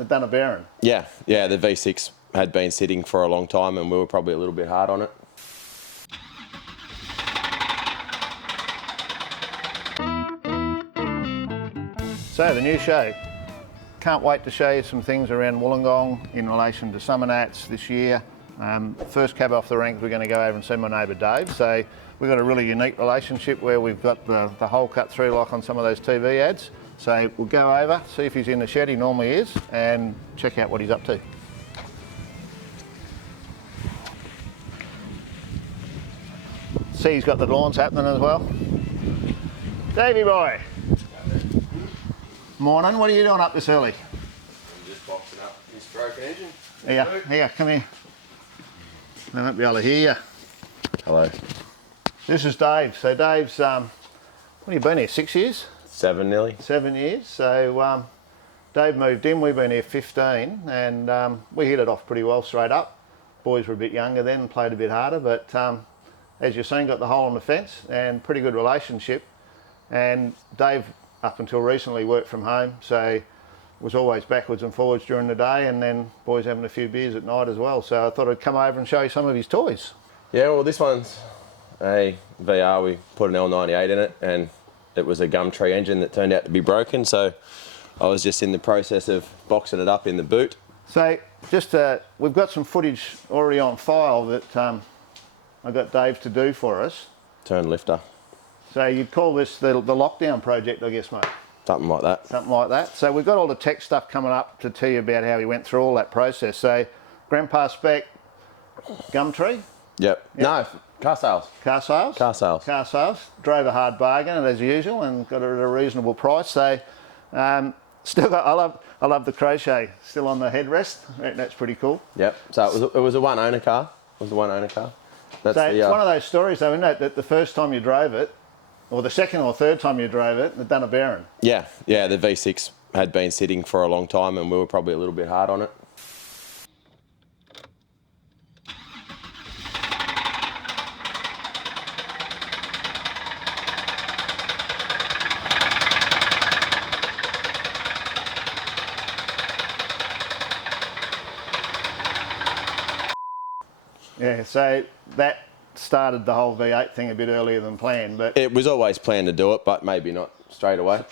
they've done a bearing. Yeah, the V6 had been sitting for a long time and we were probably a little bit hard on it. So the new show. Can't wait to show you some things around Wollongong in relation to summer nats this year. First cab off the rank, we're going to go over and see my neighbour Dave. So we've got a really unique relationship where we've got the hole cut through like on some of those TV ads. So we'll go over, see if he's in the shed, he normally is, and check out what he's up to. See he's got the lawns happening as well. Davey boy. Morning, what are you doing up this early? I'm just boxing up this broken engine. Here, come here. They won't be able to hear you. Hello. This is Dave. So Dave's, what have you been here, 6 years? 7 nearly. 7 years. So Dave moved in, we've been here 15, and we hit it off pretty well straight up. Boys were a bit younger then, played a bit harder, but as you've seen, got the hole on the fence and pretty good relationship. And Dave, up until recently, worked from home, so was always backwards and forwards during the day, and then boys having a few beers at night as well. So I thought I'd come over and show you some of his toys. Yeah, well, this one's a VR. We put an L98 in it, and it was a Gumtree engine that turned out to be broken. So I was just in the process of boxing it up in the boot. So just we've got some footage already on file that I got Dave to do for us. Turn lifter. So you'd call this the lockdown project, I guess, mate. Something like that. Something like that. So we've got all the tech stuff coming up to tell you about how he went through all that process. So Grandpa spec, Gumtree. Yep. No, car sales. Car sales. Car sales. Car sales. Drove a hard bargain as usual and got it at a reasonable price. So still got, I love the crochet still on the headrest. That's pretty cool. Yep. So it was a one owner car. It was a one owner car. That's so it's one of those stories though, isn't it, that the first time you drove it, or the second or third time you drove it, they'd done a bearing. Yeah, the V6 had been sitting for a long time and we were probably a little bit hard on it. Yeah, so that started the whole V8 thing a bit earlier than planned, but it was always planned to do it, but maybe not straight away.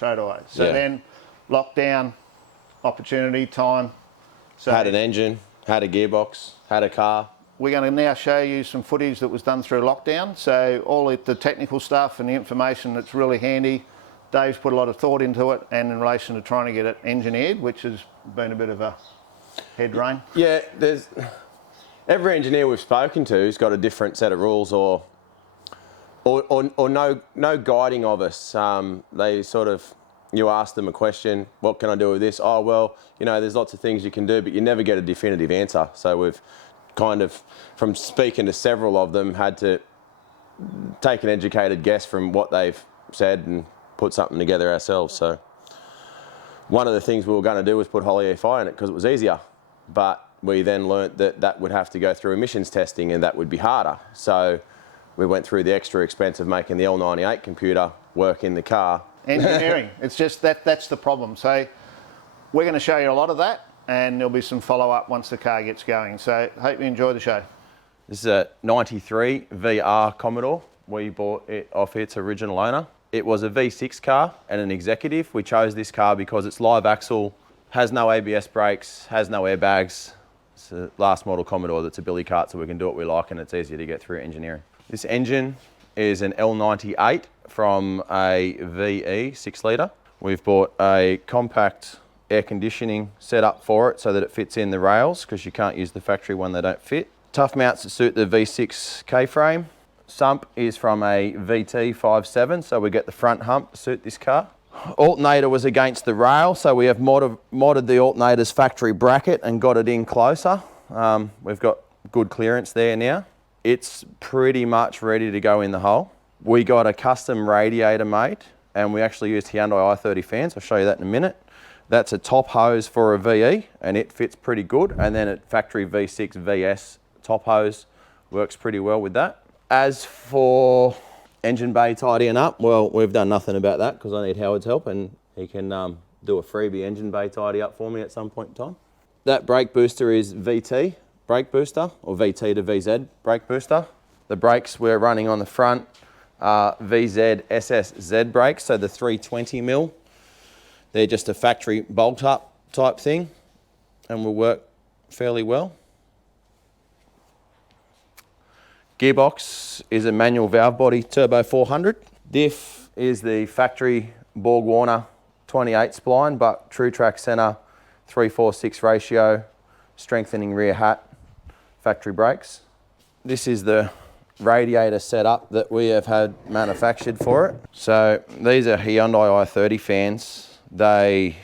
So then lockdown, opportunity, time. So had an engine, had a gearbox, had a car. We're going to now show you some footage that was done through lockdown. So all the technical stuff and the information that's really handy. Dave's put a lot of thought into it, and in relation to trying to get it engineered, which has been a bit of a head rain. Yeah, every engineer we've spoken to has got a different set of rules or no guiding of us. They sort of, you ask them a question, what can I do with this? Oh, well, there's lots of things you can do, but you never get a definitive answer. So we've kind of, from speaking to several of them, had to take an educated guess from what they've said and put something together ourselves. So one of the things we were going to do was put Holley EFI in it because it was easier, but we then learnt that would have to go through emissions testing and that would be harder. So we went through the extra expense of making the L98 computer work in the car. Engineering, it's just that's the problem. So we're going to show you a lot of that, and there'll be some follow-up once the car gets going. So hope you enjoy the show. This is a 93 VR Commodore. We bought it off its original owner. It was a V6 car and an executive. We chose this car because it's live axle, has no ABS brakes, has no airbags. It's the last model Commodore that's a billy cart, so we can do what we like and it's easier to get through engineering. This engine is an L98 from a VE 6 litre. We've bought a compact air conditioning setup for it so that it fits in the rails because you can't use the factory one, they don't fit. Tough mounts that suit the V6 K-frame. Sump is from a VT 5.7, so we get the front hump to suit this car. Alternator was against the rail, so we have modded the alternator's factory bracket and got it in closer. We've got good clearance there now. It's pretty much ready to go in the hole. We got a custom radiator made and we actually used Hyundai i30 fans. I'll show you that in a minute. That's a top hose for a VE and it fits pretty good. And then a factory V6 VS top hose works pretty well with that. As for engine bay tidying up, well, we've done nothing about that because I need Howard's help and he can do a freebie engine bay tidy up for me at some point in time. That brake booster is VT brake booster, or VT to VZ brake booster. The brakes we're running on the front are VZ SSZ brakes, so the 320mm. They're just a factory bolt up type thing and will work fairly well. Gearbox is a manual valve body turbo 400. Diff is the factory Borg Warner 28 spline, but True Track center 3/4/6 ratio, strengthening rear hat, factory brakes. This is the radiator setup that we have had manufactured for it. So these are Hyundai i30 fans. They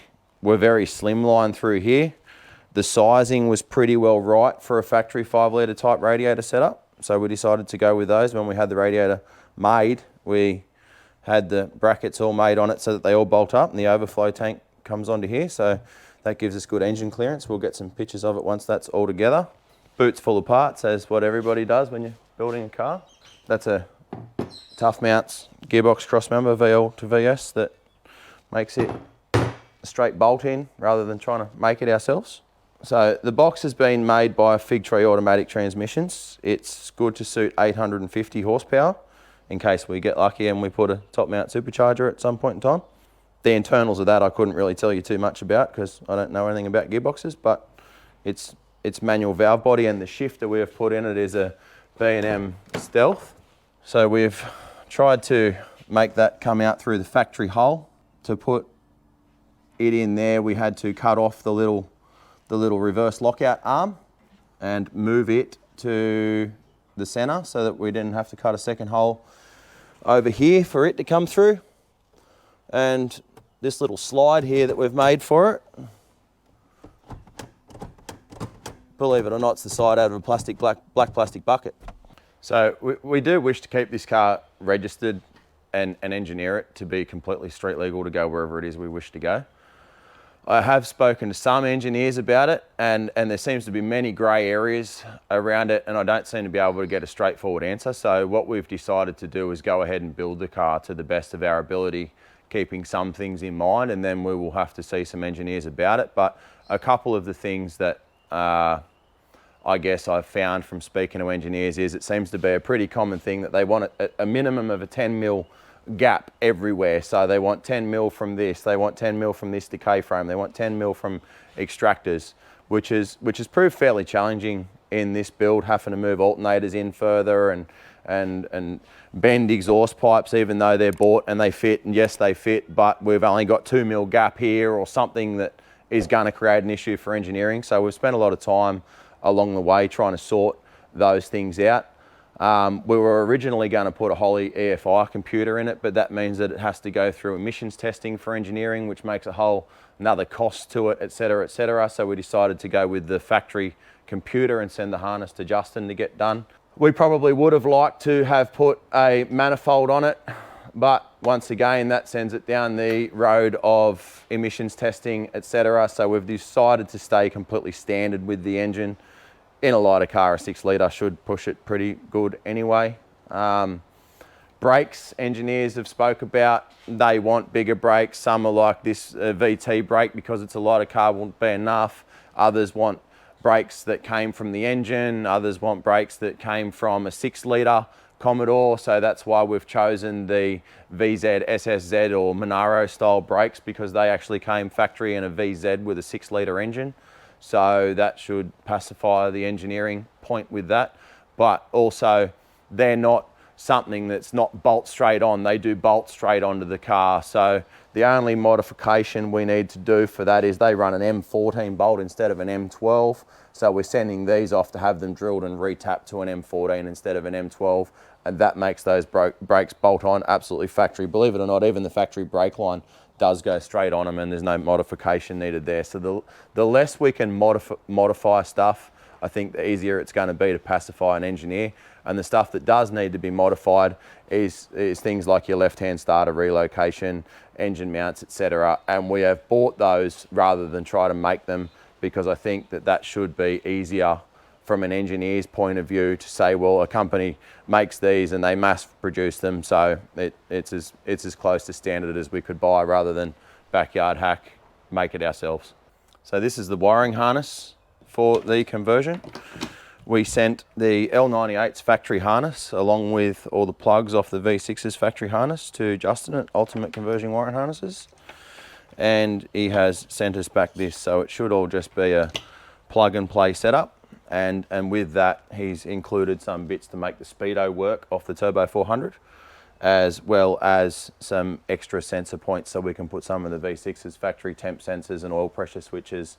were very slimline through here. The sizing was pretty well right for a factory 5-litre type radiator setup. So we decided to go with those. When we had the radiator made, we had the brackets all made on it so that they all bolt up and the overflow tank comes onto here. So that gives us good engine clearance. We'll get some pictures of it once that's all together. Boot's full of parts, as what everybody does when you're building a car. That's a Tough Mounts gearbox cross member VL to VS that makes it a straight bolt in rather than trying to make it ourselves. So the box has been made by Fig Tree Automatic Transmissions. It's good to suit 850 horsepower in case we get lucky and we put a top mount supercharger at some point in time. The internals of that I couldn't really tell you too much about because I don't know anything about gearboxes, but it's manual valve body, and the shifter we have put in it is a B&M Stealth. So we've tried to make that come out through the factory hole. To put it in there, we had to cut off the little reverse lockout arm and move it to the center so that we didn't have to cut a second hole over here for it to come through. And this little slide here that we've made for it, believe it or not, it's the side out of a black plastic bucket. So we do wish to keep this car registered and engineer it to be completely street legal to go wherever it is we wish to go. I have spoken to some engineers about it, and there seems to be many grey areas around it, and I don't seem to be able to get a straightforward answer. So what we've decided to do is go ahead and build the car to the best of our ability, keeping some things in mind, and then we will have to see some engineers about it. But a couple of the things that I guess I've found from speaking to engineers is it seems to be a pretty common thing that they want a minimum of a 10mm gap everywhere. So they want 10mm from this, they want 10mm from this decay frame, they want 10mm from extractors, which has proved fairly challenging in this build, having to move alternators in further and bend exhaust pipes even though they're bought and they fit, and yes they fit, but we've only got 2mm gap here or something that is going to create an issue for engineering. So we've spent a lot of time along the way trying to sort those things out. We were originally going to put a Holley EFI computer in it, but that means that it has to go through emissions testing for engineering, which makes a whole another cost to it, etc., etc. So we decided to go with the factory computer and send the harness to Justin to get done. We probably would have liked to have put a manifold on it, but once again, that sends it down the road of emissions testing, etc. So we've decided to stay completely standard with the engine. In a lighter car, a 6-litre should push it pretty good anyway. Brakes, engineers have spoke about, they want bigger brakes. Some are like this VT brake because it's a lighter car, won't be enough. Others want brakes that came from the engine. Others want brakes that came from a 6-litre Commodore. So that's why we've chosen the VZ SSZ or Monaro style brakes, because they actually came factory in a VZ with a 6-litre engine. So that should pacify the engineering point with that. But also, they're not something that's not bolt straight on. They do bolt straight onto the car. So the only modification we need to do for that is they run an M14 bolt instead of an M12. So we're sending these off to have them drilled and retapped to an M14 instead of an M12. And that makes those brakes bolt on absolutely factory. Believe it or not, even the factory brake line does go straight on them and there's no modification needed there. So the less we can modify stuff, I think the easier it's going to be to pacify an engineer. And the stuff that does need to be modified is things like your left-hand starter relocation, engine mounts, etc. And we have bought those rather than try to make them, because I think that should be easier from an engineer's point of view to say, well, a company makes these and they mass produce them, so it's as close to standard as we could buy rather than backyard hack make it ourselves. So this is the wiring harness for the conversion. We sent the L98's factory harness along with all the plugs off the V6's factory harness to Justin at Ultimate Conversion Wiring Harnesses. And he has sent us back this, so it should all just be a plug and play setup. And with that, he's included some bits to make the speedo work off the Turbo 400, as well as some extra sensor points so we can put some of the V6's factory temp sensors and oil pressure switches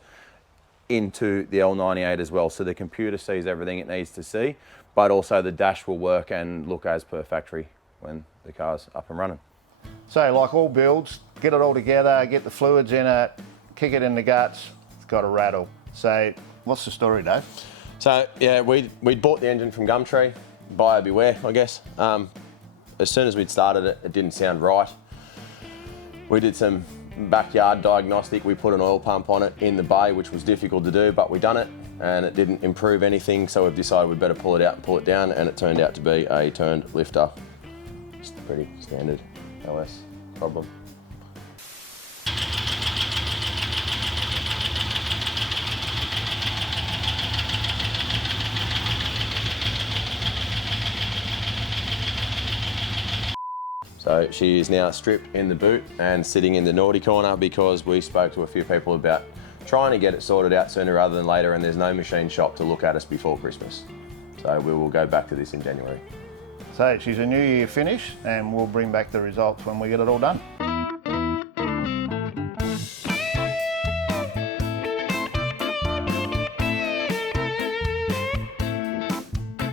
into the L98 as well, so the computer sees everything it needs to see, but also the dash will work and look as per factory when the car's up and running. So like all builds, get it all together, get the fluids in it, kick it in the guts, it's got to rattle. So what's the story, Dave? So yeah, we'd bought the engine from Gumtree, buyer beware, I guess. As soon as we'd started it, it didn't sound right. We did some backyard diagnostic. We put an oil pump on it in the bay, which was difficult to do, but we done it and it didn't improve anything. So we've decided we'd better pull it out and pull it down, and it turned out to be a turned lifter. Just a pretty standard OS problem. So she is now stripped in the boot and sitting in the naughty corner because we spoke to a few people about trying to get it sorted out sooner rather than later, and there's no machine shop to look at us before Christmas. So we will go back to this in January. So she's a new year finish, and we'll bring back the results when we get it all done.